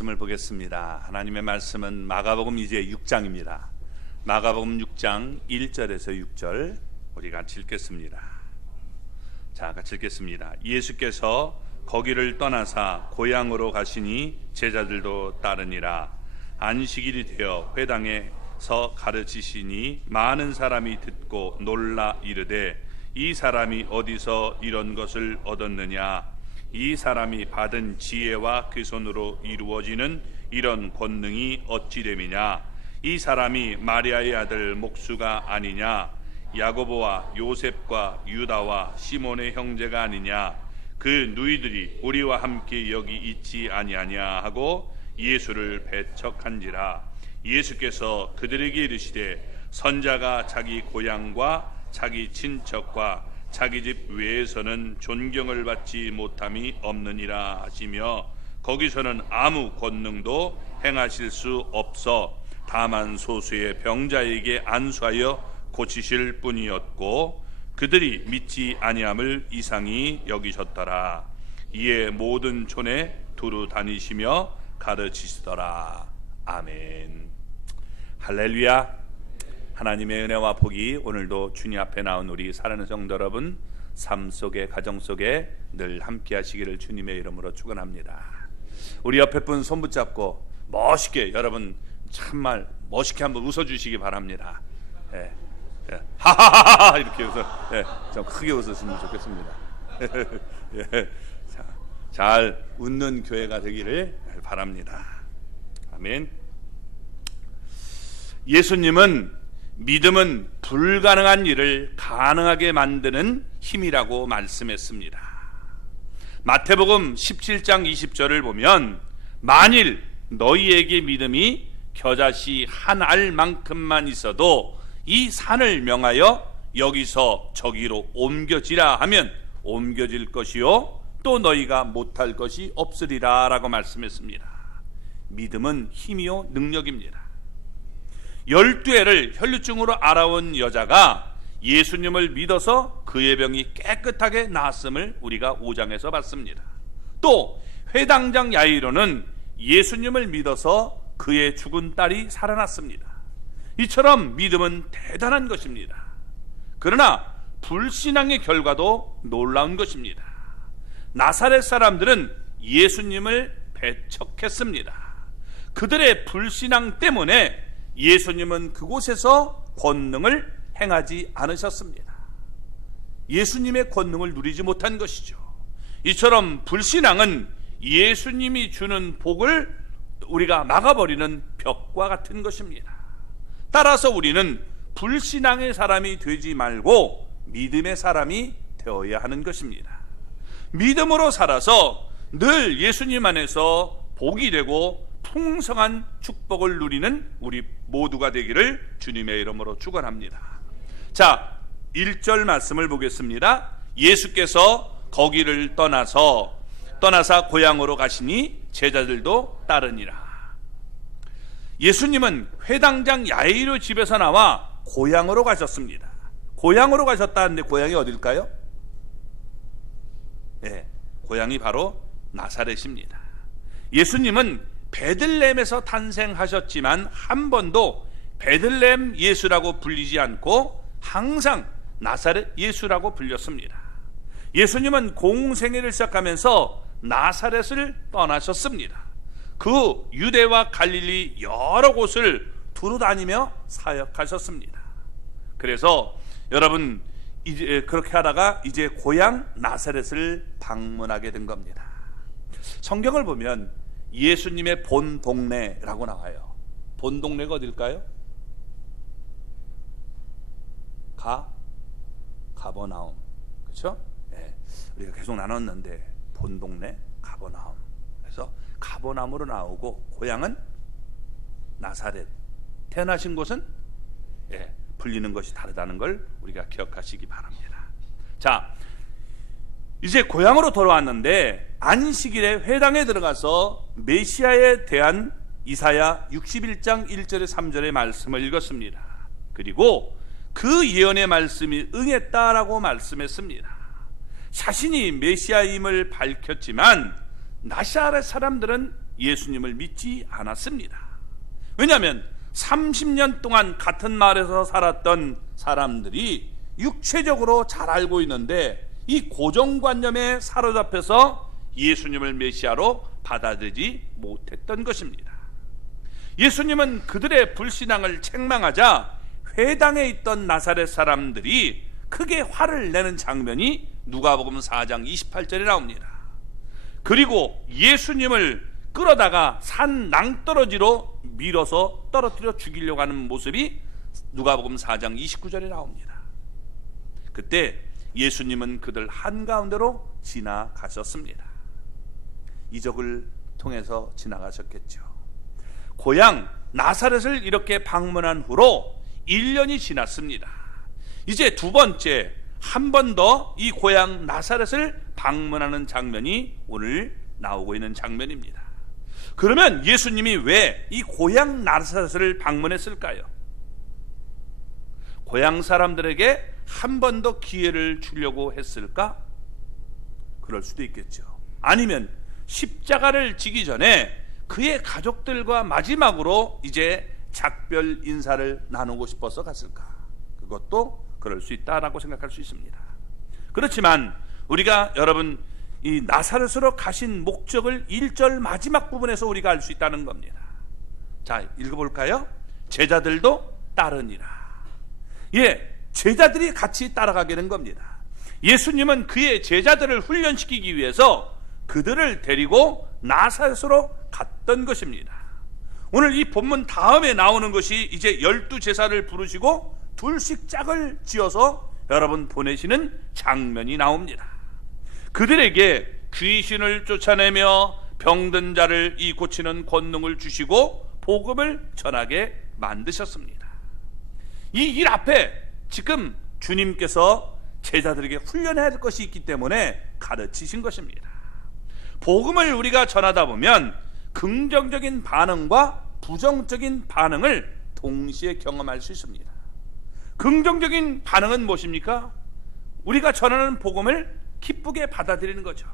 말씀을 보겠습니다. 하나님의 말씀은 마가복음 이제 6장입니다. 마가복음 6장 1절에서 6절 우리 같이 읽겠습니다. 자, 같이 읽겠습니다. 예수께서 거기를 떠나사 고향으로 가시니 제자들도 따르니라. 안식일이 되어 회당에서 가르치시니 많은 사람이 듣고 놀라 이르되 이 사람이 어디서 이런 것을 얻었느냐? 이 사람이 받은 지혜와 그 손으로 이루어지는 이런 권능이 어찌 됨이냐? 이 사람이 마리아의 아들 목수가 아니냐? 야고보와 요셉과 유다와 시몬의 형제가 아니냐? 그 누이들이 우리와 함께 여기 있지 아니하냐 하고 예수를 배척한지라. 예수께서 그들에게 이르시되 선자가 자기 고향과 자기 친척과 자기 집 외에서는 존경을 받지 못함이 없느니라 하시며 거기서는 아무 권능도 행하실 수 없어 다만 소수의 병자에게 안수하여 고치실 뿐이었고 그들이 믿지 아니함을 이상히 여기셨더라. 이에 모든 촌에 두루 다니시며 가르치시더라. 아멘. 할렐루야. 하나님의 은혜와 복이 오늘도 주님 앞에 나온 우리 사랑하는 성도 여러분 삶 속에 가정 속에 늘 함께 하시기를 주님의 이름으로 축원합니다. 우리 옆에 분 손 붙잡고 멋있게 여러분 정말 멋있게 한번 웃어주시기 바랍니다. 예. 예. 하하하하 이렇게 웃어. 예. 좀 크게 웃으시면 좋겠습니다. 예. 자, 잘 웃는 교회가 되기를 바랍니다. 아멘. 예수님은 믿음은 불가능한 일을 가능하게 만드는 힘이라고 말씀했습니다. 마태복음 17장 20절을 보면 만일 너희에게 믿음이 겨자씨 한 알만큼만 있어도 이 산을 명하여 여기서 저기로 옮겨지라 하면 옮겨질 것이요 또 너희가 못할 것이 없으리라 라고 말씀했습니다. 믿음은 힘이요 능력입니다. 12해를 혈류증으로 앓아온 여자가 예수님을 믿어서 그의 병이 깨끗하게 나았음을 우리가 5장에서 봤습니다. 또 회당장 야이로는 예수님을 믿어서 그의 죽은 딸이 살아났습니다. 이처럼 믿음은 대단한 것입니다. 그러나 불신앙의 결과도 놀라운 것입니다. 나사렛 사람들은 예수님을 배척했습니다. 그들의 불신앙 때문에 예수님은 그곳에서 권능을 행하지 않으셨습니다. 예수님의 권능을 누리지 못한 것이죠. 이처럼 불신앙은 예수님이 주는 복을 우리가 막아버리는 벽과 같은 것입니다. 따라서 우리는 불신앙의 사람이 되지 말고 믿음의 사람이 되어야 하는 것입니다. 믿음으로 살아서 늘 예수님 안에서 복이 되고 풍성한 축복을 누리는 우리 모두가 되기를 주님의 이름으로 축원합니다. 자, 1절 말씀을 보겠습니다. 예수께서 거기를 떠나사 고향으로 가시니 제자들도 따르니라. 예수님은 회당장 야이로 집에서 나와 고향으로 가셨습니다. 고향으로 가셨다는데 고향이 어딜까요? 네, 고향이 바로 나사렛입니다. 예수님은 베들레헴에서 탄생하셨지만 한 번도 베들레헴 예수라고 불리지 않고 항상 나사렛 예수라고 불렸습니다. 예수님은 공생애를 시작하면서 나사렛을 떠나셨습니다. 그 유대와 갈릴리 여러 곳을 두루 다니며 사역하셨습니다. 그래서 여러분 이제 그렇게 하다가 이제 고향 나사렛을 방문하게 된 겁니다. 성경을 보면 예수님의 본 동네라고 나와요. 본 동네가 어딜까요? 가버나움. 그렇죠? 네. 우리가 계속 나눴는데 본 동네 가버나움. 그래서 가버나움으로 나오고 고향은 나사렛. 태어나신 곳은 불리는 것이 다르다는 걸 우리가 기억하시기 바랍니다. 자, 이제 고향으로 돌아왔는데 안식일에 회당에 들어가서 메시아에 대한 이사야 61장 1절에 3절의 말씀을 읽었습니다. 그리고 그 예언의 말씀이 응했다라고 말씀했습니다. 자신이 메시아임을 밝혔지만 나사렛 사람들은 예수님을 믿지 않았습니다. 왜냐하면 30년 동안 같은 마을에서 살았던 사람들이 육체적으로 잘 알고 있는데 이 고정관념에 사로잡혀서 예수님을 메시아로 받아들이지 못했던 것입니다. 예수님은 그들의 불신앙을 책망하자 회당에 있던 나사렛 사람들이 크게 화를 내는 장면이 누가복음 4장 28절에 나옵니다. 그리고 예수님을 끌어다가 산 낭떠러지로 밀어서 떨어뜨려 죽이려고 하는 모습이 누가복음 4장 29절에 나옵니다. 그때 예수님은 그들 한가운데로 지나가셨습니다. 이적을 통해서 지나가셨겠죠. 고향 나사렛을 이렇게 방문한 후로 1년이 지났습니다. 이제 두 번째, 한 번 더 이 고향 나사렛을 방문하는 장면이 오늘 나오고 있는 장면입니다. 그러면 예수님이 왜 이 고향 나사렛을 방문했을까요? 고향 사람들에게 한 번 더 기회를 주려고 했을까? 그럴 수도 있겠죠. 아니면 십자가를 지기 전에 그의 가족들과 마지막으로 이제 작별 인사를 나누고 싶어서 갔을까? 그것도 그럴 수 있다라고 생각할 수 있습니다. 그렇지만 우리가 여러분 이 나사렛으로 가신 목적을 1절 마지막 부분에서 우리가 알 수 있다는 겁니다. 자, 읽어볼까요? 제자들도 따르니라. 예, 제자들이 같이 따라가게 된 겁니다. 예수님은 그의 제자들을 훈련시키기 위해서 그들을 데리고 나사렛으로 갔던 것입니다. 오늘 이 본문 다음에 나오는 것이 이제 12제사를 부르시고 둘씩 짝을 지어서 여러분 보내시는 장면이 나옵니다. 그들에게 귀신을 쫓아내며 병든 자를 이 고치는 권능을 주시고 복음을 전하게 만드셨습니다. 이 일 앞에 지금 주님께서 제자들에게 훈련해야 할 것이 있기 때문에 가르치신 것입니다. 복음을 우리가 전하다 보면 긍정적인 반응과 부정적인 반응을 동시에 경험할 수 있습니다. 긍정적인 반응은 무엇입니까? 우리가 전하는 복음을 기쁘게 받아들이는 거죠.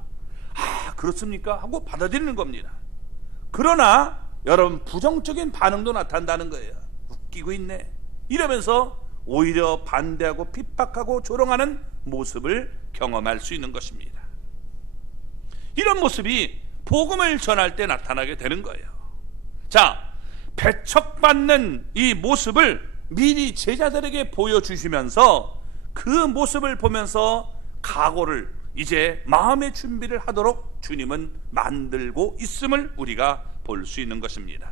아, 그렇습니까? 하고 받아들이는 겁니다. 그러나 여러분 부정적인 반응도 나타난다는 거예요. 웃기고 있네 이러면서 오히려 반대하고 핍박하고 조롱하는 모습을 경험할 수 있는 것입니다. 이런 모습이 복음을 전할 때 나타나게 되는 거예요. 자, 배척받는 이 모습을 미리 제자들에게 보여주시면서 그 모습을 보면서 각오를 이제 마음의 준비를 하도록 주님은 만들고 있음을 우리가 볼 수 있는 것입니다.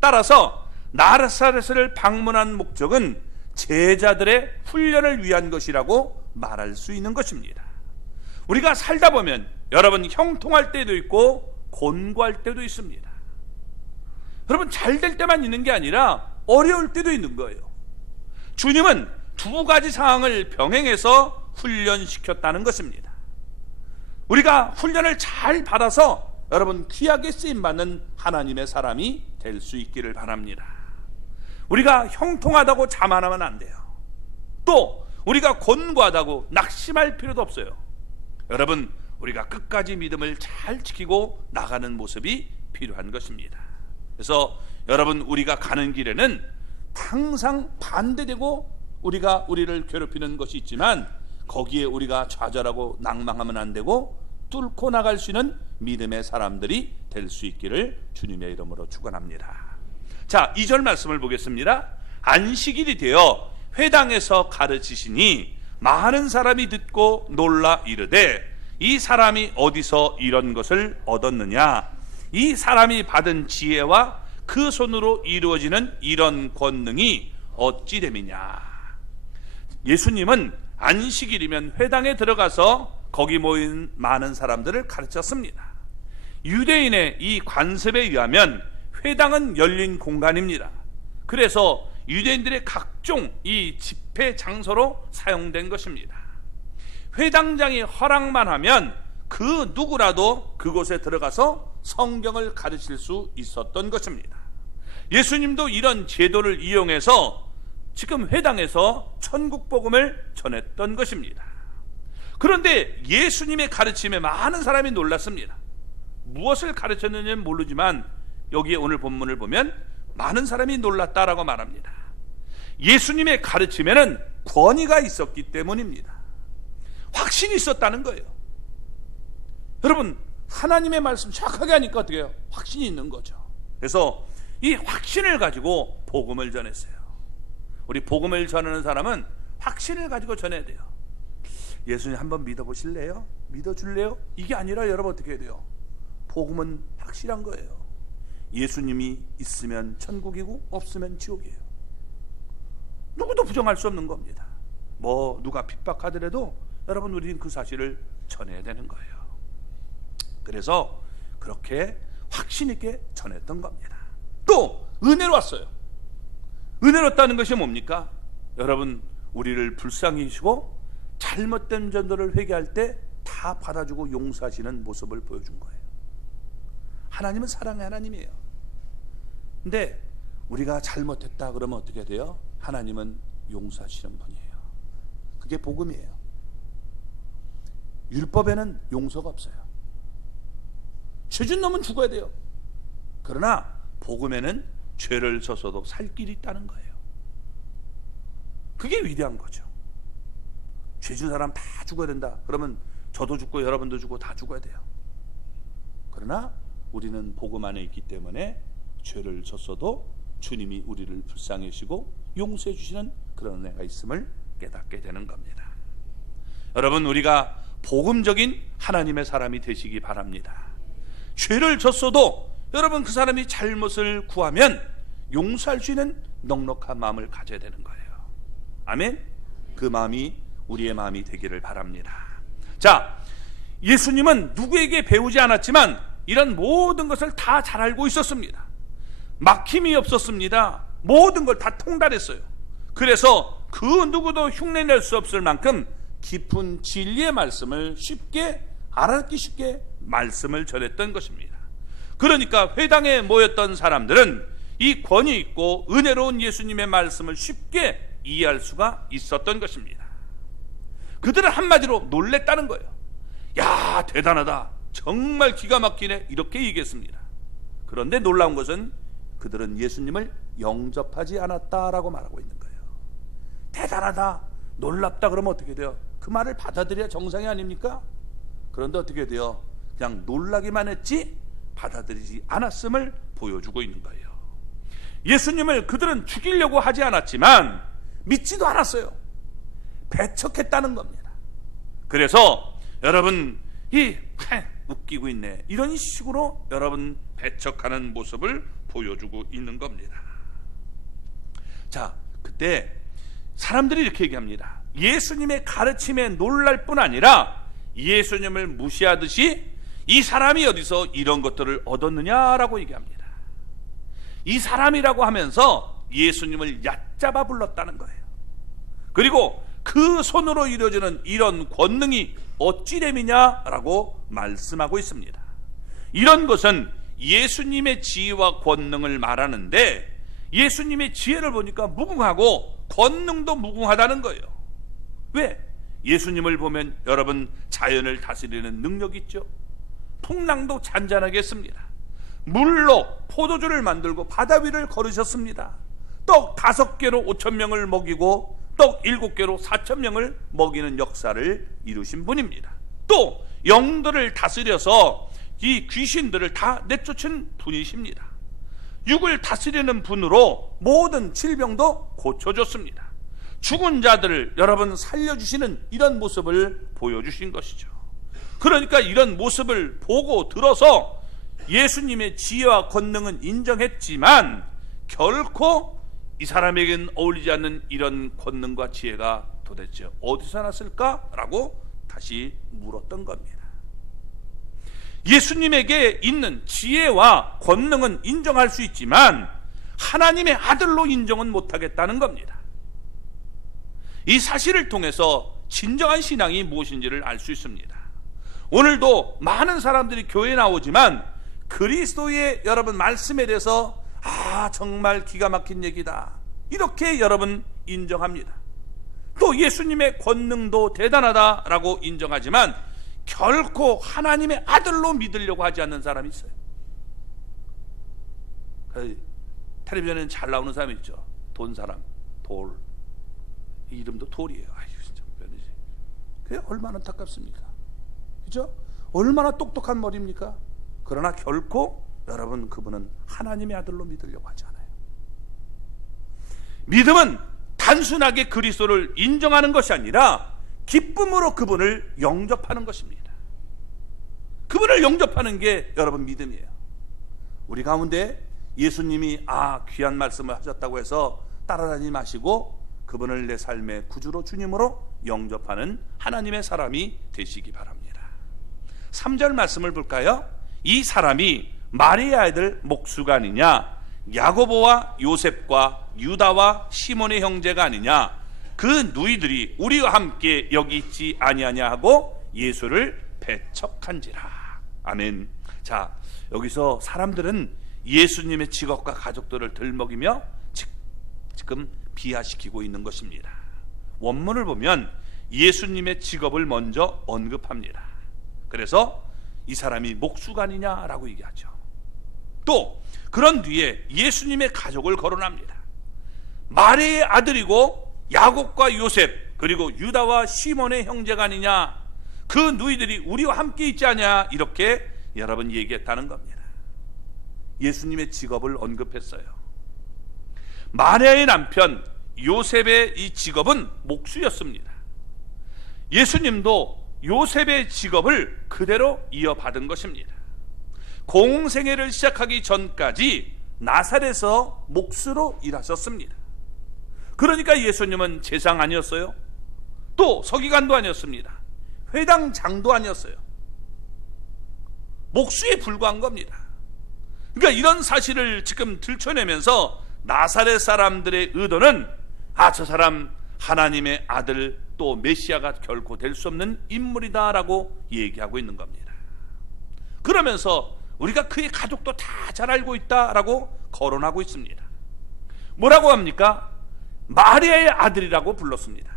따라서 나사렛을 방문한 목적은 제자들의 훈련을 위한 것이라고 말할 수 있는 것입니다. 우리가 살다 보면 여러분 형통할 때도 있고 곤고할 때도 있습니다. 여러분 잘 될 때만 있는 게 아니라 어려울 때도 있는 거예요. 주님은 두 가지 상황을 병행해서 훈련시켰다는 것입니다. 우리가 훈련을 잘 받아서 여러분 귀하게 쓰임받는 하나님의 사람이 될 수 있기를 바랍니다. 우리가 형통하다고 자만하면 안 돼요. 또 우리가 곤고하다고 낙심할 필요도 없어요. 여러분 우리가 끝까지 믿음을 잘 지키고 나가는 모습이 필요한 것입니다. 그래서 여러분 우리가 가는 길에는 항상 반대되고 우리를 괴롭히는 것이 있지만 거기에 우리가 좌절하고 낭망하면 안 되고 뚫고 나갈 수 있는 믿음의 사람들이 될 수 있기를 주님의 이름으로 축원합니다. 자, 2절 말씀을 보겠습니다. 안식일이 되어 회당에서 가르치시니 많은 사람이 듣고 놀라 이르되 이 사람이 어디서 이런 것을 얻었느냐? 이 사람이 받은 지혜와 그 손으로 이루어지는 이런 권능이 어찌 됨이냐? 예수님은 안식일이면 회당에 들어가서 거기 모인 많은 사람들을 가르쳤습니다. 유대인의 이 관습에 의하면 회당은 열린 공간입니다. 그래서 유대인들의 각종 이 집회 장소로 사용된 것입니다. 회당장이 허락만 하면 그 누구라도 그곳에 들어가서 성경을 가르칠 수 있었던 것입니다. 예수님도 이런 제도를 이용해서 지금 회당에서 천국 복음을 전했던 것입니다. 그런데 예수님의 가르침에 많은 사람이 놀랐습니다. 무엇을 가르쳤는지는 모르지만 여기에 오늘 본문을 보면 많은 사람이 놀랐다라고 말합니다. 예수님의 가르침에는 권위가 있었기 때문입니다. 확신이 있었다는 거예요. 여러분, 하나님의 말씀 정확하게 하니까 어떻게 해요? 확신이 있는 거죠. 그래서 이 확신을 가지고 복음을 전했어요. 우리 복음을 전하는 사람은 확신을 가지고 전해야 돼요. 예수님 한번 믿어보실래요? 믿어줄래요? 이게 아니라 여러분 어떻게 해야 돼요? 복음은 확실한 거예요. 예수님이 있으면 천국이고 없으면 지옥이에요. 누구도 부정할 수 없는 겁니다. 뭐 누가 핍박하더라도 여러분 우리는 그 사실을 전해야 되는 거예요. 그래서 그렇게 확신 있게 전했던 겁니다. 또 은혜로웠어요. 은혜롭다는 것이 뭡니까? 여러분, 우리를 불쌍히 여기시고 잘못된 전도를 회개할 때 다 받아주고 용서하시는 모습을 보여준 거예요. 하나님은 사랑의 하나님이에요. 근데 우리가 잘못했다 그러면 어떻게 돼요? 하나님은 용서하시는 분이에요. 그게 복음이에요. 율법에는 용서가 없어요. 죄진 놈은 죽어야 돼요. 그러나 복음에는 죄를 졌어도 살 길이 있다는 거예요. 그게 위대한 거죠. 죄진 사람 다 죽어야 된다 그러면 저도 죽고 여러분도 죽고 다 죽어야 돼요. 그러나 우리는 복음 안에 있기 때문에 죄를 졌어도 주님이 우리를 불쌍히 여기시고 용서해 주시는 그런 은혜가 있음을 깨닫게 되는 겁니다. 여러분, 우리가 복음적인 하나님의 사람이 되시기 바랍니다. 죄를 졌어도 여러분 그 사람이 잘못을 구하면 용서할 수 있는 넉넉한 마음을 가져야 되는 거예요. 아멘. 그 마음이 우리의 마음이 되기를 바랍니다. 자, 예수님은 누구에게 배우지 않았지만 이런 모든 것을 다 잘 알고 있었습니다. 막힘이 없었습니다. 모든 걸 다 통달했어요. 그래서 그 누구도 흉내낼 수 없을 만큼 깊은 진리의 말씀을 쉽게 알아듣기 쉽게 말씀을 전했던 것입니다. 그러니까 회당에 모였던 사람들은 이 권위 있고 은혜로운 예수님의 말씀을 쉽게 이해할 수가 있었던 것입니다. 그들은 한마디로 놀랬다는 거예요. 야, 대단하다, 정말 기가 막히네, 이렇게 얘기했습니다. 그런데 놀라운 것은 그들은 예수님을 영접하지 않았다라고 말하고 있는 거예요. 대단하다, 놀랍다 그러면 어떻게 돼요? 그 말을 받아들여야 정상이 아닙니까? 그런데 어떻게 돼요? 그냥 놀라기만 했지 받아들이지 않았음을 보여주고 있는 거예요. 예수님을 그들은 죽이려고 하지 않았지만 믿지도 않았어요. 배척했다는 겁니다. 그래서 여러분, 웃기고 있네, 이런 식으로 여러분 배척하는 모습을 보여주고 있는 겁니다. 자, 그때 사람들이 이렇게 얘기합니다. 예수님의 가르침에 놀랄 뿐 아니라 예수님을 무시하듯이 이 사람이 어디서 이런 것들을 얻었느냐라고 얘기합니다. 이 사람이라고 하면서 예수님을 얕잡아 불렀다는 거예요. 그리고 그 손으로 이루어지는 이런 권능이 어찌됨이냐라고 말씀하고 있습니다. 이런 것은 예수님의 지혜와 권능을 말하는데 예수님의 지혜를 보니까 무궁하고 권능도 무궁하다는 거예요. 왜? 예수님을 보면 여러분 자연을 다스리는 능력이 있죠. 풍랑도 잔잔하게 했습니다. 물로 포도주를 만들고 바다 위를 걸으셨습니다. 떡 5개로 5,000명을 먹이고 떡 7개로 4,000명을 먹이는 역사를 이루신 분입니다. 또 영들을 다스려서 이 귀신들을 다 내쫓은 분이십니다. 육을 다스리는 분으로 모든 질병도 고쳐줬습니다. 죽은 자들을 여러분 살려주시는 이런 모습을 보여주신 것이죠. 그러니까 이런 모습을 보고 들어서 예수님의 지혜와 권능은 인정했지만 결코 이 사람에겐 어울리지 않는 이런 권능과 지혜가 도대체 어디서 났을까라고 다시 물었던 겁니다. 예수님에게 있는 지혜와 권능은 인정할 수 있지만 하나님의 아들로 인정은 못하겠다는 겁니다. 이 사실을 통해서 진정한 신앙이 무엇인지를 알 수 있습니다. 오늘도 많은 사람들이 교회에 나오지만 그리스도의 여러분 말씀에 대해서 정말 기가 막힌 얘기다, 이렇게 여러분 인정합니다. 또 예수님의 권능도 대단하다라고 인정하지만 결코 하나님의 아들로 믿으려고 하지 않는 사람이 있어요. 텔레비전에는 잘 나오는 사람이 있죠. 돈 사람, 돌. 이름도 돌이에요. 아유, 진짜 변이지. 그게 얼마나 안타깝습니까? 그죠? 얼마나 똑똑한 머리입니까? 그러나 결코 여러분, 그분은 하나님의 아들로 믿으려고 하지 않아요. 믿음은 단순하게 그리스도를 인정하는 것이 아니라 기쁨으로 그분을 영접하는 것입니다. 그분을 영접하는 게 여러분 믿음이에요. 우리 가운데 예수님이 귀한 말씀을 하셨다고 해서 따라다니지 마시고 그분을 내 삶의 구주로 주님으로 영접하는 하나님의 사람이 되시기 바랍니다. 3절 말씀을 볼까요? 이 사람이 마리아의 아들 목수가 아니냐, 야고보와 요셉과 유다와 시몬의 형제가 아니냐, 그 누이들이 우리와 함께 여기 있지 아니하냐 하고 예수를 배척한지라. 아멘. 자, 여기서 사람들은 예수님의 직업과 가족들을 들먹이며 지금 비하시키고 있는 것입니다. 원문을 보면 예수님의 직업을 먼저 언급합니다. 그래서 이 사람이 목수가 아니냐라고 얘기하죠. 또 그런 뒤에 예수님의 가족을 거론합니다. 마리아의 아들이고 야곱과 요셉 그리고 유다와 시몬의 형제가 아니냐, 그 누이들이 우리와 함께 있지 않냐, 이렇게 여러분 얘기했다는 겁니다. 예수님의 직업을 언급했어요. 마리아의 남편 요셉의 이 직업은 목수였습니다. 예수님도 요셉의 직업을 그대로 이어받은 것입니다. 공생애를 시작하기 전까지 나사렛에서 목수로 일하셨습니다. 그러니까 예수님은 제상 아니었어요. 또 서기관도 아니었습니다. 회당장도 아니었어요. 목수에 불과한 겁니다. 그러니까 이런 사실을 지금 들춰내면서 나사렛 사람들의 의도는 저 사람 하나님의 아들 또 메시아가 결코 될 수 없는 인물이다 라고 얘기하고 있는 겁니다. 그러면서 우리가 그의 가족도 다 잘 알고 있다라고 거론하고 있습니다. 뭐라고 합니까? 마리아의 아들이라고 불렀습니다.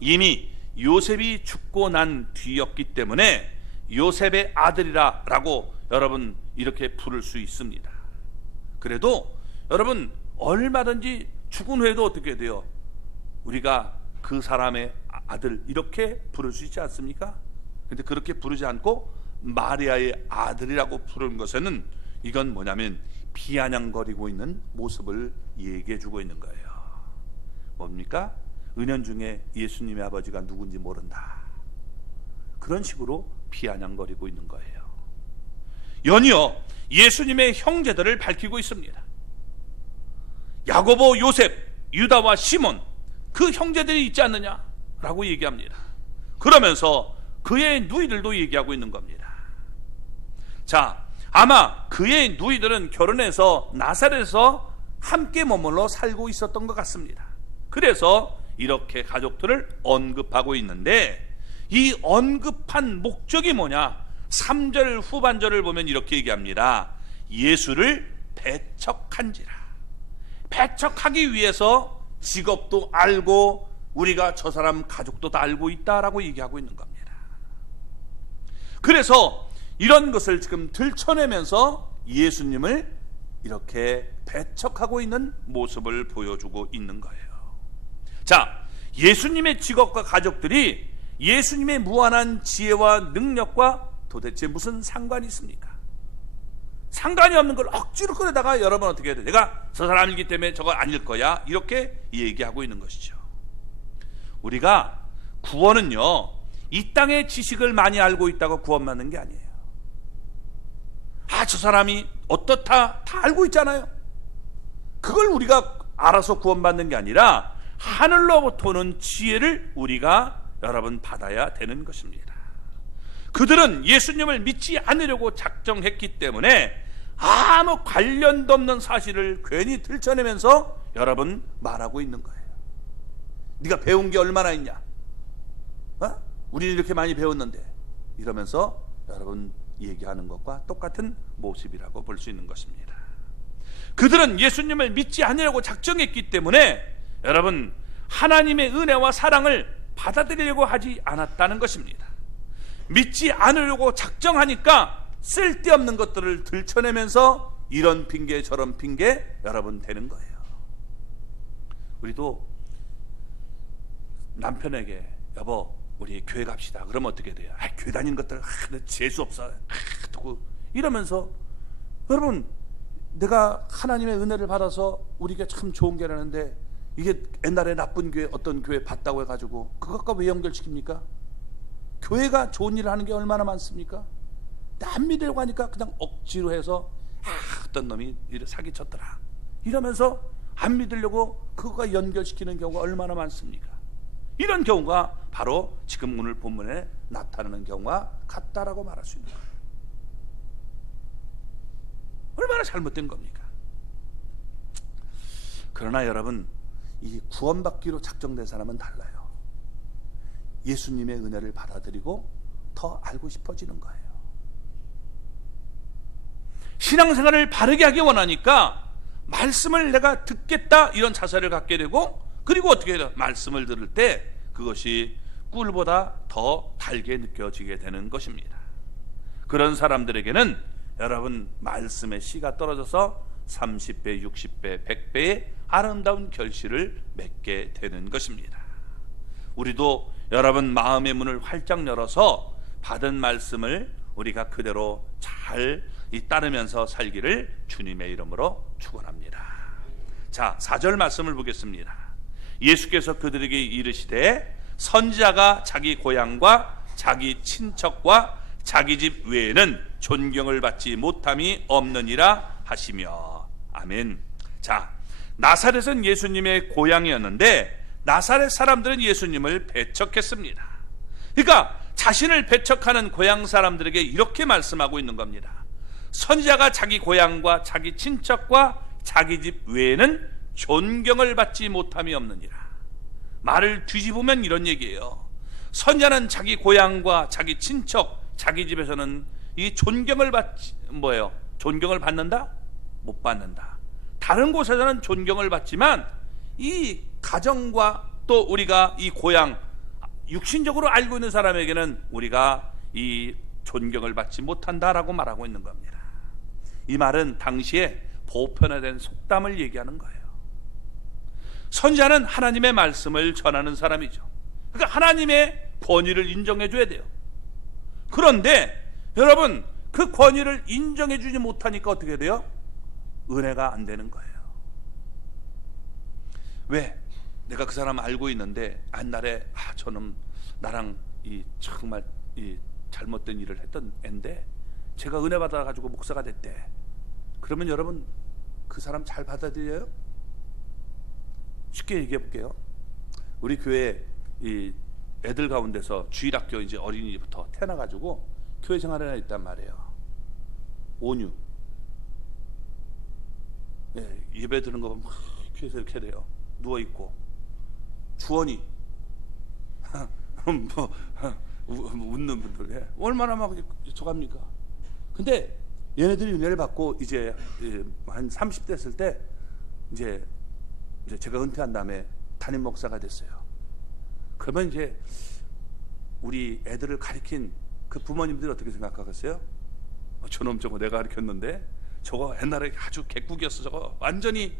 이미 요셉이 죽고 난 뒤였기 때문에 요셉의 아들이라고 여러분 이렇게 부를 수 있습니다. 그래도 여러분 얼마든지 죽은 후에도 어떻게 돼요? 우리가 그 사람의 아들 이렇게 부를 수 있지 않습니까? 근데 그렇게 부르지 않고 마리아의 아들이라고 부르는 것에는 이건 뭐냐면 비아냥거리고 있는 모습을 얘기해 주고 있는 거예요. 뭡니까? 은연중에 예수님의 아버지가 누군지 모른다, 그런 식으로 비아냥거리고 있는 거예요. 연이어 예수님의 형제들을 밝히고 있습니다. 야고보, 요셉, 유다와 시몬, 그 형제들이 있지 않느냐라고 얘기합니다. 그러면서 그의 누이들도 얘기하고 있는 겁니다. 자, 아마 그의 누이들은 결혼해서 나사렛에서 함께 머물러 살고 있었던 것 같습니다. 그래서 이렇게 가족들을 언급하고 있는데, 이 언급한 목적이 뭐냐? 3절 후반절을 보면 이렇게 얘기합니다. 예수를 배척한지라. 배척하기 위해서 직업도 알고 우리가 저 사람 가족도 다 알고 있다라고 얘기하고 있는 겁니다. 그래서 이런 것을 지금 들춰내면서 예수님을 이렇게 배척하고 있는 모습을 보여주고 있는 거예요. 자, 예수님의 직업과 가족들이 예수님의 무한한 지혜와 능력과 도대체 무슨 상관이 있습니까? 상관이 없는 걸 억지로 끌어다가 여러분 어떻게 해야 돼? 내가 저 사람이기 때문에 저거 아닐 거야, 이렇게 얘기하고 있는 것이죠. 우리가 구원은요, 이 땅의 지식을 많이 알고 있다고 구원받는 게 아니에요. 저 사람이 어떻다 다 알고 있잖아요. 그걸 우리가 알아서 구원받는 게 아니라 하늘로부터 오는 지혜를 우리가 여러분 받아야 되는 것입니다. 그들은 예수님을 믿지 않으려고 작정했기 때문에 아무 관련도 없는 사실을 괜히 들춰내면서 여러분 말하고 있는 거예요. 네가 배운 게 얼마나 있냐? 우리는 이렇게 많이 배웠는데, 이러면서 여러분 얘기하는 것과 똑같은 모습이라고 볼 수 있는 것입니다. 그들은 예수님을 믿지 않으려고 작정했기 때문에 여러분 하나님의 은혜와 사랑을 받아들이려고 하지 않았다는 것입니다. 믿지 않으려고 작정하니까 쓸데없는 것들을 들춰내면서 이런 핑계 저런 핑계 여러분 되는 거예요. 우리도 남편에게 여보 우리 교회 갑시다 그러면 어떻게 돼요? 교회 다니는 것들 재수 없어 이러면서 여러분 내가 하나님의 은혜를 받아서 우리가 참 좋은 교회라는데 이게 옛날에 나쁜 교회 어떤 교회 봤다고 해가지고 그것과 왜 연결시킵니까? 교회가 좋은 일을 하는 게 얼마나 많습니까? 안 믿으려고 하니까 그냥 억지로 해서 어떤 놈이 사기쳤더라 이러면서 안 믿으려고 그것과 연결시키는 경우가 얼마나 많습니까? 이런 경우가 바로 지금 오늘 본문에 나타나는 경우가 같다라고 말할 수 있는 거예요. 얼마나 잘못된 겁니까? 그러나 여러분 이 구원받기로 작정된 사람은 달라요. 예수님의 은혜를 받아들이고 더 알고 싶어지는 거예요. 신앙생활을 바르게 하기 원하니까 말씀을 내가 듣겠다 이런 자세를 갖게 되고 그리고 어떻게 해요? 말씀을 들을 때 그것이 꿀보다 더 달게 느껴지게 되는 것입니다. 그런 사람들에게는 여러분 말씀의 씨가 떨어져서 30배, 60배, 100배의 아름다운 결실을 맺게 되는 것입니다. 우리도 여러분 마음의 문을 활짝 열어서 받은 말씀을 우리가 그대로 잘 따르면서 살기를 주님의 이름으로 축원합니다. 자, 4절 말씀을 보겠습니다. 예수께서 그들에게 이르시되 선지자가 자기 고향과 자기 친척과 자기 집 외에는 존경을 받지 못함이 없느니라 하시며. 아멘. 자, 나사렛은 예수님의 고향이었는데 나사렛 사람들은 예수님을 배척했습니다. 그러니까 자신을 배척하는 고향 사람들에게 이렇게 말씀하고 있는 겁니다. 선지자가 자기 고향과 자기 친척과 자기 집 외에는 존경을 받지 못함이 없느니라. 말을 뒤집으면 이런 얘기예요. 선지자는 자기 고향과 자기 친척, 자기 집에서는 이 존경을 받지 뭐예요? 존경을 받는다? 못 받는다. 다른 곳에서는 존경을 받지만 이 가정과 또 우리가 이 고향 육신적으로 알고 있는 사람에게는 우리가 이 존경을 받지 못한다라고 말하고 있는 겁니다. 이 말은 당시에 보편화된 속담을 얘기하는 거예요. 선지자는 하나님의 말씀을 전하는 사람이죠. 그러니까 하나님의 권위를 인정해 줘야 돼요. 그런데 여러분 그 권위를 인정해 주지 못하니까 어떻게 돼요? 은혜가 안 되는 거예요. 왜? 내가 그 사람 알고 있는데 옛날에 저는 나랑 이 정말 이 잘못된 일을 했던 앤데 제가 은혜 받아가지고 목사가 됐대. 그러면 여러분 그 사람 잘 받아들여요? 쉽게 얘기해 볼게요. 우리 교회 이 애들 가운데서 주일학교 이제 어린이부터 태어나가지고 교회 생활에 있단 말이에요. 온유. 예배 드는 거 보면 교회에서 이렇게 돼요. 누워 있고. 주원이 웃는 분들 얼마나 막 저갑니까? 근데 얘네들이 은혜를 받고 이제 한 30대 됐을 때 이제 제가 은퇴한 다음에 담임 목사가 됐어요. 그러면 이제 우리 애들을 가리킨 그 부모님들이 어떻게 생각하겠어요? 저놈 저거 내가 가르쳤는데 저거 옛날에 아주 개국이었어. 저거 완전히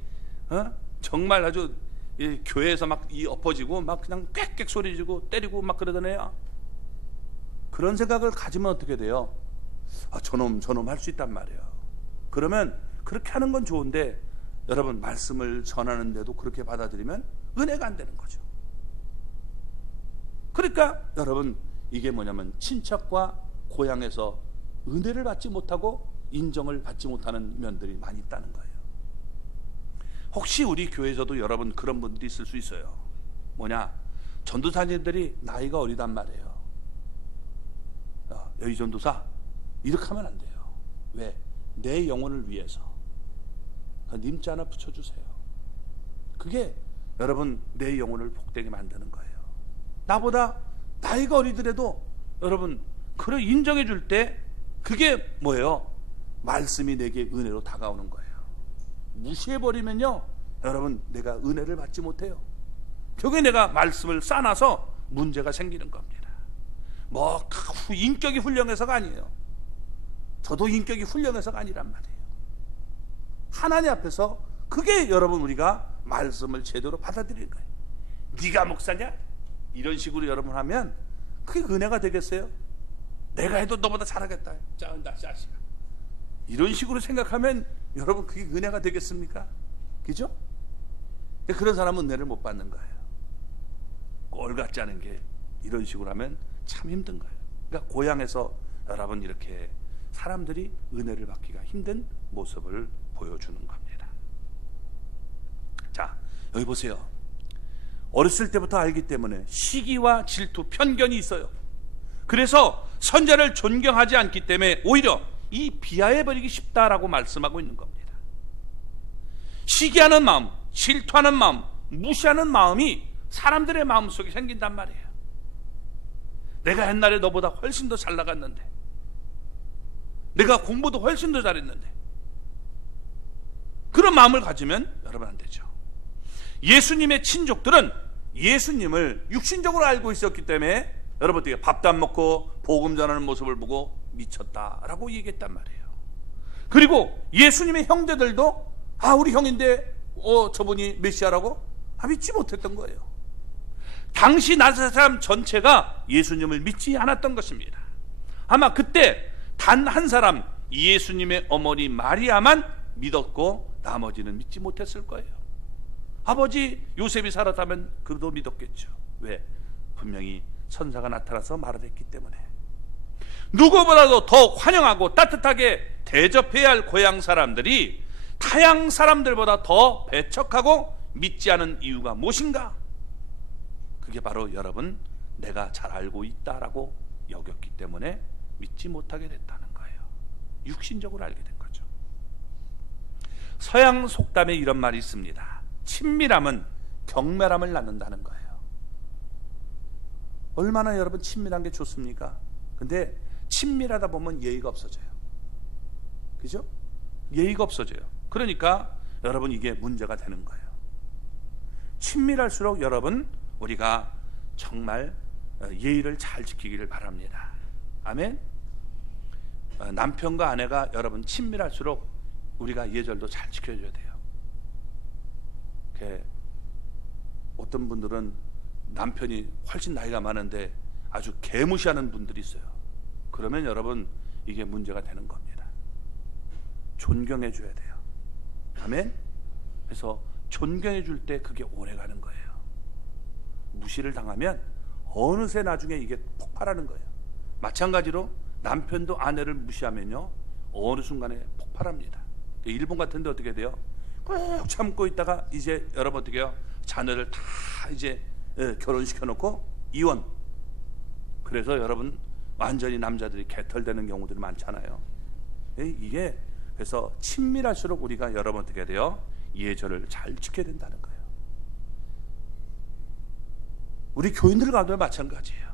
정말 아주 이 교회에서 막 이 엎어지고 막 그냥 꽥꽥 소리 지고 때리고 막 그러던 애야. 그런 생각을 가지면 어떻게 돼요? 저놈 할 수 있단 말이에요. 그러면 그렇게 하는 건 좋은데 여러분 말씀을 전하는데도 그렇게 받아들이면 은혜가 안 되는 거죠. 그러니까 여러분 이게 뭐냐면 친척과 고향에서 은혜를 받지 못하고 인정을 받지 못하는 면들이 많이 있다는 거예요. 혹시 우리 교회에서도 여러분 그런 분들이 있을 수 있어요. 뭐냐? 전도사님들이 나이가 어리단 말이에요. 여기 전도사 이렇게 하면 안 돼요. 왜? 내 영혼을 위해서 님자 하나 붙여주세요. 그게 여러분 내 영혼을 복되게 만드는 거예요. 나보다 나이가 어리더라도 여러분 그를 인정해 줄 때 그게 뭐예요? 말씀이 내게 은혜로 다가오는 거예요. 무시해버리면요 여러분 내가 은혜를 받지 못해요. 결국에 내가 말씀을 싸놔서 문제가 생기는 겁니다. 뭐 인격이 훌륭해서가 아니에요. 저도 인격이 훌륭해서가 아니란 말이에요. 하나님 앞에서 그게 여러분 우리가 말씀을 제대로 받아들이는 거예요. 네가 목사냐? 이런 식으로 여러분 하면 그게 은혜가 되겠어요? 내가 해도 너보다 잘하겠다. 나 자식아. 이런 식으로 생각하면 여러분 그게 은혜가 되겠습니까? 그죠? 그런 사람은 은혜를 못 받는 거예요. 꼴 같지 않은 게 이런 식으로 하면 참 힘든 거예요. 그러니까 고향에서 여러분 이렇게 사람들이 은혜를 받기가 힘든 모습을 보여주는 겁니다. 자, 여기 보세요. 어렸을 때부터 알기 때문에 시기와 질투, 편견이 있어요. 그래서 선자를 존경하지 않기 때문에 오히려 이 비하해버리기 쉽다라고 말씀하고 있는 겁니다. 시기하는 마음, 질투하는 마음, 무시하는 마음이 사람들의 마음속에 생긴단 말이에요. 내가 옛날에 너보다 훨씬 더 잘 나갔는데, 내가 공부도 훨씬 더 잘했는데, 그런 마음을 가지면 여러분 안 되죠. 예수님의 친족들은 예수님을 육신적으로 알고 있었기 때문에 여러분 어떻게 밥도 안 먹고 복음 전하는 모습을 보고 미쳤다라고 얘기했단 말이에요. 그리고 예수님의 형제들도 우리 형인데 저분이 메시아라고 믿지 못했던 거예요. 당시 나사렛 사람 전체가 예수님을 믿지 않았던 것입니다. 아마 그때 단 한 사람 예수님의 어머니 마리아만 믿었고 나머지는 믿지 못했을 거예요. 아버지 요셉이 살았다면 그도 믿었겠죠. 왜? 분명히 선사가 나타나서 말을 했기 때문에. 누구보다도 더 환영하고 따뜻하게 대접해야 할 고향 사람들이 타향 사람들보다 더 배척하고 믿지 않은 이유가 무엇인가? 그게 바로 여러분 내가 잘 알고 있다라고 여겼기 때문에 믿지 못하게 됐다는 거예요. 육신적으로 알게 된 거죠. 서양 속담에 이런 말이 있습니다. 친밀함은 경멸함을 낳는다는 거예요. 얼마나 여러분 친밀한 게 좋습니까? 근데 친밀하다 보면 예의가 없어져요. 그죠? 예의가 없어져요. 그러니까 여러분 이게 문제가 되는 거예요. 친밀할수록 여러분 우리가 정말 예의를 잘 지키기를 바랍니다. 아멘. 남편과 아내가 여러분 친밀할수록 우리가 예절도 잘 지켜줘야 돼요. 어떤 분들은 남편이 훨씬 나이가 많은데 아주 개무시하는 분들이 있어요. 그러면 여러분 이게 문제가 되는 겁니다. 존경해 줘야 돼요. 아멘. 그래서 존경해 줄 때 그게 오래 가는 거예요. 무시를 당하면 어느새 나중에 이게 폭발하는 거예요. 마찬가지로 남편도 아내를 무시하면요 어느 순간에 폭발합니다. 일본 같은 데 어떻게 돼요? 꼭 참고 있다가 이제 여러분 어떻게 해요? 자녀를 다 이제 결혼시켜 놓고 이혼. 그래서 여러분 완전히 남자들이 개털되는 경우들이 많잖아요. 이게 그래서 친밀할수록 우리가 여러분 어떻게 돼요? 예절을 잘 지켜야 된다는 거예요. 우리 교인들 가운데 마찬가지예요.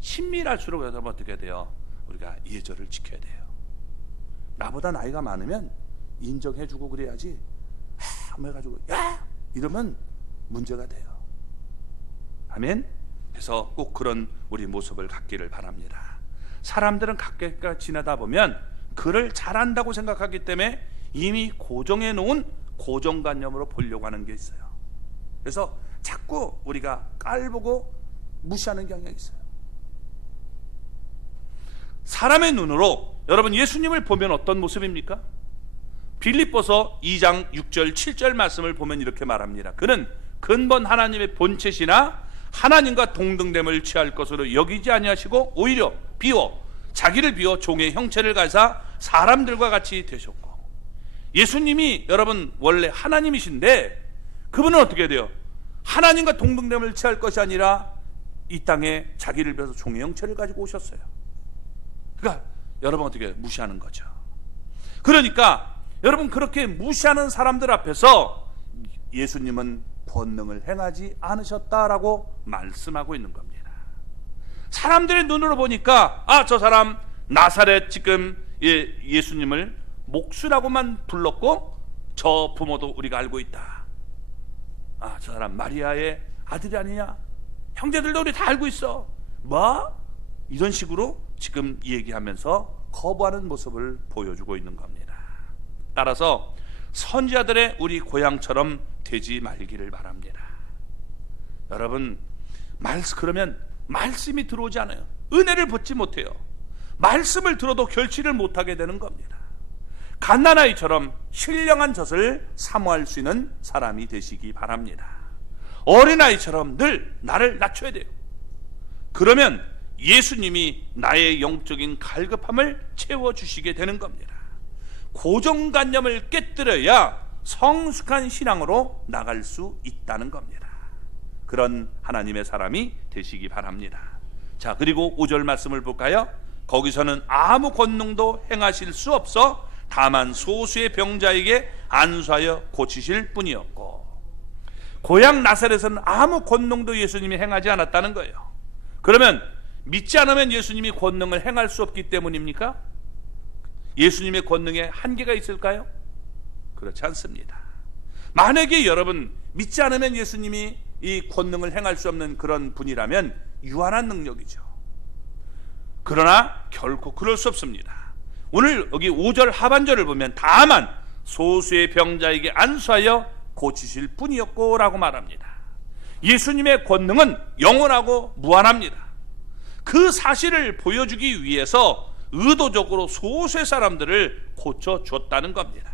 친밀할수록 여러분 어떻게 돼요? 우리가 예절을 지켜야 돼요. 나보다 나이가 많으면 인정해주고 그래야지 한번 해가지고 야! 이러면 문제가 돼요. 아멘. 그래서 꼭 그런 우리 모습을 갖기를 바랍니다. 사람들은 가까이 지나다 보면 그를 잘한다고 생각하기 때문에 이미 고정해 놓은 고정관념으로 보려고 하는 게 있어요. 그래서 자꾸 우리가 깔보고 무시하는 경향이 있어요. 사람의 눈으로 여러분 예수님을 보면 어떤 모습입니까? 빌립보서 2장 6절 7절 말씀을 보면 이렇게 말합니다. 그는 근본 하나님의 본체시나 하나님과 동등됨을 취할 것으로 여기지 아니하시고 오히려 자기를 비워 종의 형체를 가지사 사람들과 같이 되셨고. 예수님이 여러분 원래 하나님이신데 그분은 어떻게 돼요? 하나님과 동등됨을 취할 것이 아니라 이 땅에 자기를 비워서 종의 형체를 가지고 오셨어요. 그러니까 여러분 어떻게 무시하는 거죠. 그러니까 여러분 그렇게 무시하는 사람들 앞에서 예수님은 권능을 행하지 않으셨다라고 말씀하고 있는 겁니다. 사람들의 눈으로 보니까 저 사람 나사렛 지금 예수님을 목수라고만 불렀고 저 부모도 우리가 알고 있다. 저 사람 마리아의 아들이 아니냐? 형제들도 우리 다 알고 있어. 뭐? 이런 식으로 지금 얘기하면서 거부하는 모습을 보여주고 있는 겁니다. 따라서 선지자들의 우리 고향처럼 되지 말기를 바랍니다. 여러분, 그러면 말씀이 들어오지 않아요. 은혜를 받지 못해요. 말씀을 들어도 결실을 못하게 되는 겁니다. 갓난아이처럼 신령한 젖을 사모할 수 있는 사람이 되시기 바랍니다. 어린아이처럼 늘 나를 낮춰야 돼요. 그러면 예수님이 나의 영적인 갈급함을 채워주시게 되는 겁니다. 고정관념을 깨뜨려야 성숙한 신앙으로 나갈 수 있다는 겁니다. 그런 하나님의 사람이 되시기 바랍니다. 자, 그리고 5절 말씀을 볼까요? 거기서는 아무 권능도 행하실 수 없어 다만 소수의 병자에게 안수하여 고치실 뿐이었고, 고향 나사렛에서는 아무 권능도 예수님이 행하지 않았다는 거예요. 그러면 믿지 않으면 예수님이 권능을 행할 수 없기 때문입니까? 예수님의 권능에 한계가 있을까요? 그렇지 않습니다. 만약에 여러분 믿지 않으면 예수님이 이 권능을 행할 수 없는 그런 분이라면 유한한 능력이죠. 그러나 결코 그럴 수 없습니다. 오늘 여기 5절 하반절을 보면 다만 소수의 병자에게 안수하여 고치실 뿐이었고 라고 말합니다. 예수님의 권능은 영원하고 무한합니다. 그 사실을 보여주기 위해서 의도적으로 소수의 사람들을 고쳐줬다는 겁니다.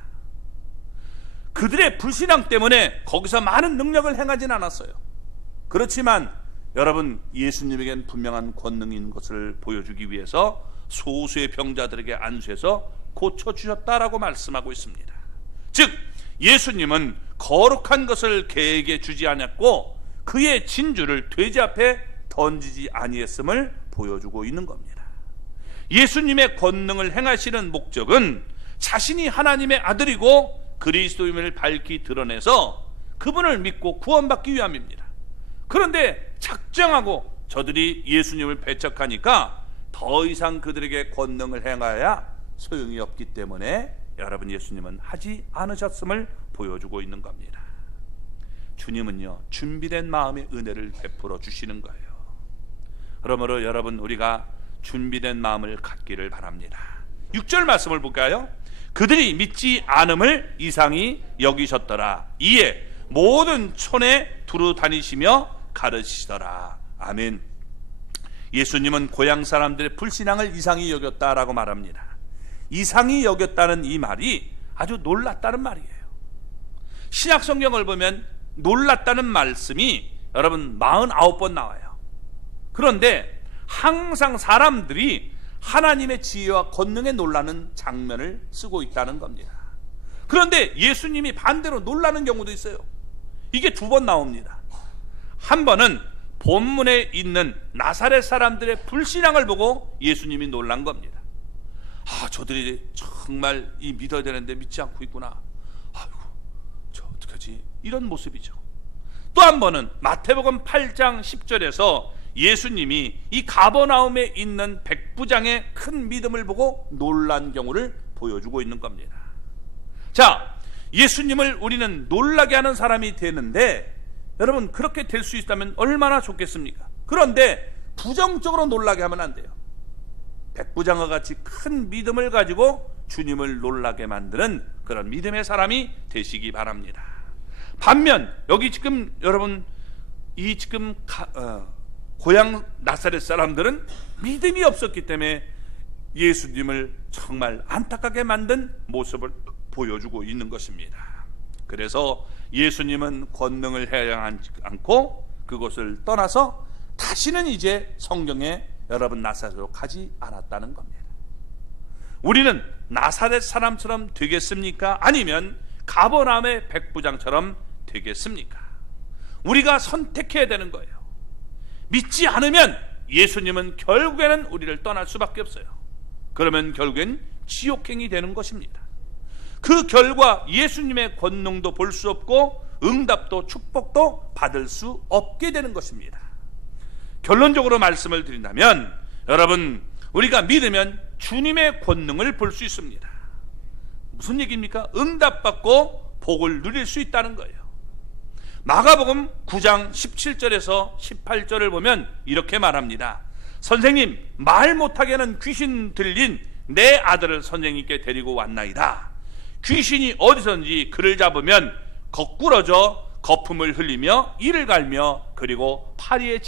그들의 불신앙 때문에 거기서 많은 능력을 행하진 않았어요. 그렇지만 여러분, 예수님에겐 분명한 권능이 있는 것을 보여주기 위해서 소수의 병자들에게 안수해서 고쳐주셨다라고 말씀하고 있습니다. 즉 예수님은 거룩한 것을 개에게 주지 않았고 그의 진주를 돼지 앞에 던지지 아니했음을 보여주고 있는 겁니다. 예수님의 권능을 행하시는 목적은 자신이 하나님의 아들이고 그리스도임을 밝히 드러내서 그분을 믿고 구원받기 위함입니다. 그런데 작정하고 저들이 예수님을 배척하니까 더 이상 그들에게 권능을 행하여야 소용이 없기 때문에 여러분, 예수님은 하지 않으셨음을 보여주고 있는 겁니다. 주님은요, 준비된 마음의 은혜를 베풀어 주시는 거예요. 그러므로 여러분, 우리가 준비된 마음을 갖기를 바랍니다. 6절 말씀을 볼까요? 그들이 믿지 않음을 이상히 여기셨더라. 이에 모든 촌에 두루 다니시며 가르치시더라. 아멘. 예수님은 고향 사람들의 불신앙을 이상히 여겼다라고 말합니다. 이상히 여겼다는 이 말이 아주 놀랐다는 말이에요. 신약 성경을 보면 놀랐다는 말씀이 여러분 49번 나와요. 그런데 항상 사람들이 하나님의 지혜와 권능에 놀라는 장면을 쓰고 있다는 겁니다. 그런데 예수님이 반대로 놀라는 경우도 있어요. 이게 2번 나옵니다. 한 번은 본문에 있는 나사렛 사람들의 불신앙을 보고 예수님이 놀란 겁니다. 저들이 정말 믿어야 되는데 믿지 않고 있구나. 아이고, 저 어떡하지? 이런 모습이죠. 또 한 번은 마태복음 8장 10절에서 예수님이 이 가버나움에 있는 백부장의 큰 믿음을 보고 놀란 경우를 보여주고 있는 겁니다. 자, 예수님을 우리는 놀라게 하는 사람이 되는데 여러분, 그렇게 될 수 있다면 얼마나 좋겠습니까? 그런데 부정적으로 놀라게 하면 안 돼요. 백부장과 같이 큰 믿음을 가지고 주님을 놀라게 만드는 그런 믿음의 사람이 되시기 바랍니다. 반면 여기 지금 여러분 고향 나사렛 사람들은 믿음이 없었기 때문에 예수님을 정말 안타깝게 만든 모습을 보여주고 있는 것입니다. 그래서 예수님은 권능을 행하지 않고 그곳을 떠나서 다시는 이제 성경에 여러분 나사렛으로 가지 않았다는 겁니다. 우리는 나사렛 사람처럼 되겠습니까? 아니면 가버나움의 백부장처럼 되겠습니까? 우리가 선택해야 되는 거예요. 믿지 않으면 예수님은 결국에는 우리를 떠날 수밖에 없어요. 그러면 결국엔 지옥행이 되는 것입니다. 그 결과 예수님의 권능도 볼 수 없고 응답도 축복도 받을 수 없게 되는 것입니다. 결론적으로 말씀을 드린다면 여러분, 우리가 믿으면 주님의 권능을 볼 수 있습니다. 무슨 얘기입니까? 응답받고 복을 누릴 수 있다는 거예요. 마가복음 9장 17절에서 18절을 보면 이렇게 말합니다. 선생님, 말 못하게 하는 귀신 들린 내 아들을 선생님께 데리고 왔나이다. 귀신이 어디선지 그를 잡으면 거꾸러져 거품을 흘리며 이를 갈며 그리고 파리에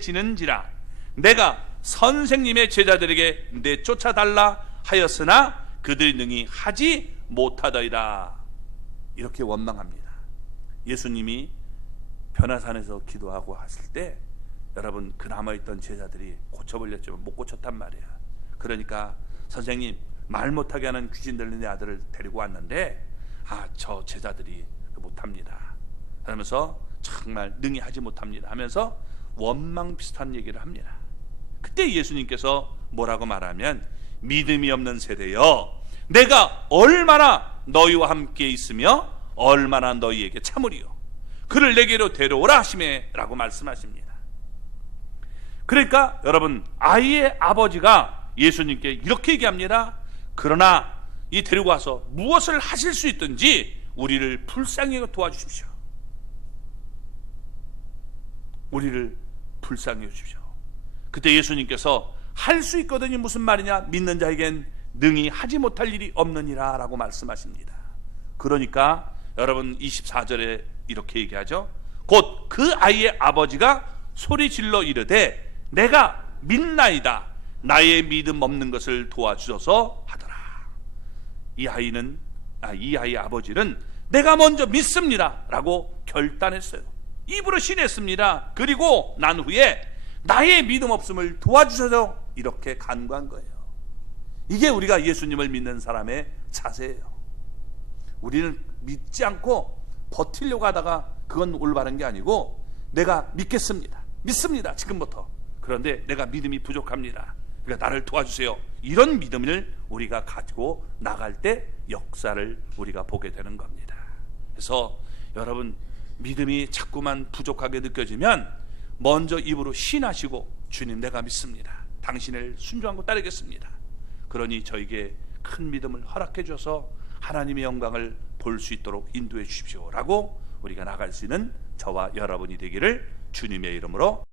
지는지라. 내가 선생님의 제자들에게 내쫓아달라 하였으나 그들이 능히 하지 못하더이다. 이렇게 원망합니다. 예수님이 변화산에서 기도하고 하실 때 여러분, 그 남아있던 제자들이 고쳐버렸지만 못 고쳤단 말이야. 그러니까 선생님, 말 못하게 하는 귀신 들린 내 아들을 데리고 왔는데 저 제자들이 못합니다 하면서 정말 능히 하지 못합니다 하면서 원망 비슷한 얘기를 합니다. 그때 예수님께서 뭐라고 말하면, 믿음이 없는 세대여, 내가 얼마나 너희와 함께 있으며 얼마나 너희에게 참으리요, 그를 내게로 데려오라 하시매 라고 말씀하십니다. 그러니까 여러분, 아이의 아버지가 예수님께 이렇게 얘기합니다. 그러나 이 데리고 와서 무엇을 하실 수 있든지 우리를 불쌍히 도와주십시오. 우리를 불쌍히 해주십시오. 그때 예수님께서 할 수 있거든요. 무슨 말이냐? 믿는 자에겐 능히 하지 못할 일이 없느니라 라고 말씀하십니다. 그러니까 여러분 24절에 이렇게 얘기하죠. 곧 그 아이의 아버지가 소리 질러 이르되 내가 믿나이다, 나의 믿음 없는 것을 도와주셔서 하더라. 이 아이의 아버지는 내가 먼저 믿습니다 라고 결단했어요. 입으로 신했습니다. 그리고 난 후에 나의 믿음 없음을 도와주셔서 이렇게 간구한 거예요. 이게 우리가 예수님을 믿는 사람의 자세예요. 우리는 믿지 않고 버티려고 하다가 그건 올바른 게 아니고, 내가 믿습니다 지금부터. 그런데 내가 믿음이 부족합니다, 그러니까 나를 도와주세요, 이런 믿음을 우리가 가지고 나갈 때 역사를 우리가 보게 되는 겁니다. 그래서 여러분, 믿음이 자꾸만 부족하게 느껴지면 먼저 입으로 신하시고, 주님 내가 믿습니다, 당신을 순종하고 따르겠습니다, 그러니 저에게 큰 믿음을 허락해 주셔서 하나님의 영광을 볼 수 있도록 인도해 주십시오 라고 우리가 나갈 수 있는 저와 여러분이 되기를 주님의 이름으로